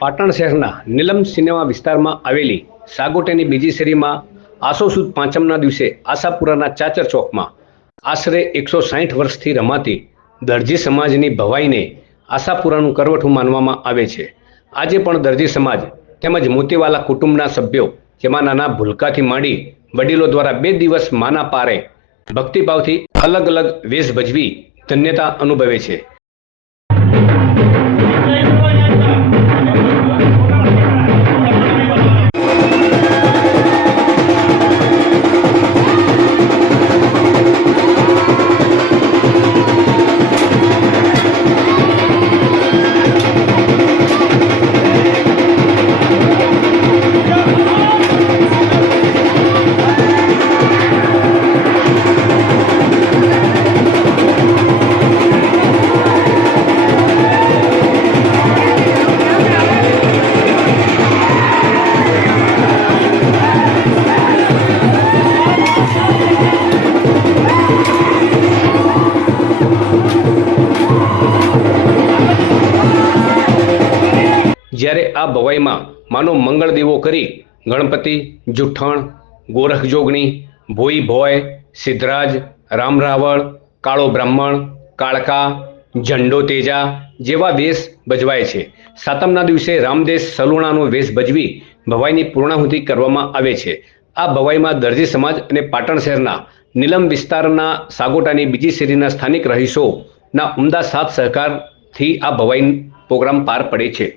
પાટણ શહેરના નીલમ સિનેમા વિસ્તારમાં આવેલી સાગોટેની બીજી શેરીમાં આસો સુદ પાંચમના દિવસે આશાપુરાના ચાચર ચોકમાં આશરે 160 વર્ષથી રમાતી દરજી સમાજની ભવાઈને આશાપુરાનું કરવઠું માનવામાં આવે છે. આજે પણ દરજી સમાજ તેમજ મોતીવાલા કુટુંબના સભ્યો, જેમાં નાના ભૂલકાથી માંડી વડીલો દ્વારા 2 દિવસ માના પારે ભક્તિભાવથી અલગ અલગ વેશ ભજવી ધન્યતા અનુભવે છે. જ્યારે આ ભવાઈમાં માનો મંગળ દેવો કરી ગણપતિ, જુઠ્ઠણ, ગોરખ જોગણી, ભોઈ ભોય, સિદ્ધરાજ, રામ રાવળ, કાળો બ્રાહ્મણ, કાળકા, ઝંડો તેજા જેવા વેશ ભજવાય છે. સાતમના દિવસે રામદેશ સલુણાનો વેશ ભજવી ભવાઈની પૂર્ણાહુતિ કરવામાં આવે છે. આ ભવાઈમાં દરજી સમાજ અને પાટણ શહેરના નીલમ વિસ્તારના સાગોટાની બીજી શેરીના સ્થાનિક રહીશોના ઉમદા સાથ સહકારથી આ ભવાઈ પ્રોગ્રામ પાર પડે છે.